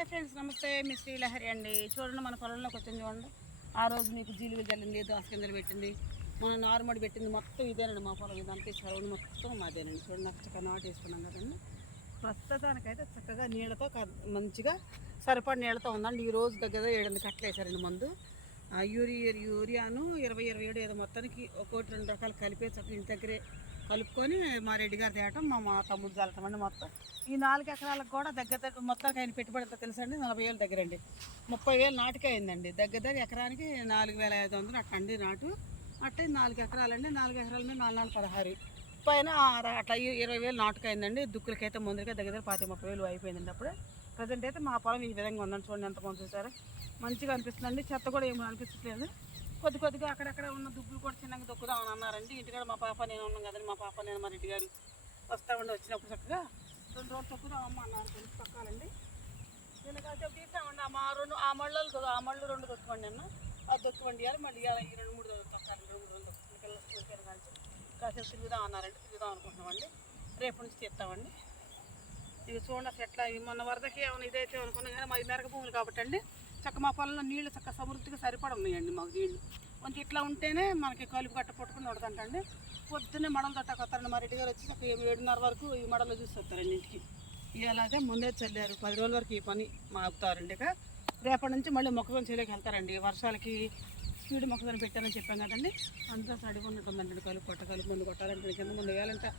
Hi friends నమస్తే. మీ శ్రీలహరి అండి. చూడండి మన పొలంలోకి వచ్చింది చూడండి. ఆ రోజు మీకు జీలుగు జల్లింది దోసకిందలు పెట్టింది. మన నారుమడి పెట్టింది మొత్తం ఇదేనండి మా పొలం. ఇదంతా ఈ సరౌండ్ మొత్తం మాదేనండి. చూడండి నాకు చక్కగా నాటు వేసుకున్నాం కదండి. ప్రస్తుతానికైతే చక్కగా నీళ్ళతో మంచిగా సరిపడి నీళ్ళతో ఉందండి. ఈ రోజు దగ్గర ఏడెనిమిది కట్టలేసారండి మందు. ఆ యూరియా యూరియాను ఇరవై ఇరవై ఏడు ఏదో మొత్తానికి ఒకటి రెండు రకాలు కలిపే చక్కగా ఇంటి దగ్గరే కలుపుకొని మా రెడ్డి గారు తేయటం మా మా తమ్ముడు చల్లటం అండి మొత్తం. ఈ నాలుగు ఎకరాలకు కూడా దగ్గర దగ్గర మొత్తానికి ఆయన పెట్టుబడి ఎంత తెలుసా అండి? నలభై వేలు దగ్గర అండి ముప్పై వేలు నాటుకే అయిందండి. దగ్గర దగ్గర ఎకరానికి నాలుగు వేల ఐదు వందలు అట్లా అండి నాటు. అట్టే నాలుగు ఎకరాలండి. నాలుగు ఎకరాల మీద నాలుగు నాలుగు పదహారు. పైన అట్లా ఇరవై వేలు నాటుకైందండి దుక్కులకైతే ముందుగా దగ్గర దగ్గర పాతి ముప్పై వేలు అయిపోయిందండి అప్పుడే. ప్రజెంట్ అయితే మా పొలం ఈ విధంగా ఉందండి చూడండి ఎంత మంది మంచిగా అనిపిస్తుందండి. చెత్త కూడా ఏమీ అనిపించట్లేదు. కొద్ది కొద్దిగా అక్కడక్కడ ఉన్న దుబ్బులు కూడా చిన్నగా దొక్కుదామని అన్నారండి. ఇంటికాడ మా పాప నేను ఉన్నాం కదండి. మా పాప నేను మా రెడ్డి గారు వస్తా ఉండి వచ్చినప్పుడు చక్కగా రెండు రోజులు తొక్కుదాం అమ్మ అన్నారు తెలిసి పక్కాలండి. కాసేపు తీస్తామండి ఆ మా రెండు ఆ మళ్ళలు ఆ మళ్ళు రెండు దొక్కుకోండి అన్న. అది దొక్కుకోండి ఇవ్వాలి మళ్ళీ ఇవ్వాలి ఈ రెండు మూడు తొక్కాలి రెండు మూడు రోజులు పిల్లలు కలిసి కాసేపు తిరుగుదాం అన్నారండి. తిరుగుదాం అనుకుంటున్నామండి. రేపు నుంచి తీస్తామండి. ఇవి చూడండి అసలు ఎట్లా మొన్న వరదకి ఏమైనా ఇదైతే అనుకున్నాం కానీ మా మెరక భూములు కాబట్టి అండి. చక్క మా పొలంలో నీళ్ళు చక్క సమృద్ధిగా సరిపడ ఉన్నాయండి మాకు నీళ్ళు. కొంచెం ఇట్లా ఉంటేనే మనకి కలుపు కట్ట పట్టుకుని ఉండదంటండి పొద్దున్నే మడలు తట్టకొస్తారండి మా రెడ్డి గారు వచ్చి చక్క ఏడున్నర వరకు ఈ మడలో చూసి వస్తారండి ఇంటికి. ఇలాగే ముందే చల్లారు. పది రోజుల వరకు ఈ పని మాపుతారండి ఇక. రేపటి నుంచి మళ్ళీ మొక్కజొన్న చేయలేక వెళ్తారండి. వర్షాలకి స్పీడ్ మొక్కజొన్న పెట్టారని చెప్పాం కదండి. అంతా సడిగా ఉన్నట్టుందండి కలుపు కొట్ట కలుపు ముందు కొట్టాలంటే కింద ముందు వేయాలంటే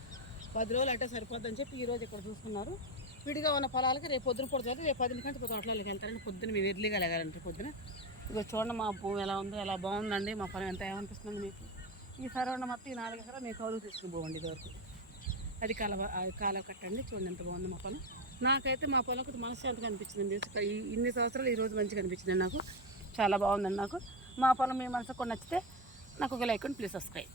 పది రోజులు అంటే సరిపోద్దని చెప్పి ఈ రోజు ఇక్కడ చూసుకున్నారు. విడిగా ఉన్న పొలాలకి రేపు పొద్దున పూట చదివి రేపు పది గంటల తోటలోకి వెళ్తారని పొద్దున మేము ఎర్లీగా లేగాలంటే పొద్దున. ఇక చూడండి మా భూమి ఎలా ఉందో ఎలా బాగుందండి మా పొలం ఎంత ఏమనిపిస్తుంది మీకు. ఈ సరౌండ్ మొత్తం ఈ నాలుగు ఎకరా మీకు కౌలు తీసుకుని పోవండి ఇదివరకు. అది కాలవ అది కాలువ కట్టండి చూడండి ఎంత బాగుంది మా పొలం. నాకైతే మా పొలం కొంచెం మనశ్శాంతిగా అనిపించింది ఈ ఇన్ని సంవత్సరాలు ఈరోజు మంచిగా అనిపించింది నాకు. చాలా బాగుందండి నాకు. మా పొలం మీ మనసుకు నచ్చితే నాకు ఒక లైక్ అండ్ ప్లీజ్ సబ్స్క్రైబ్.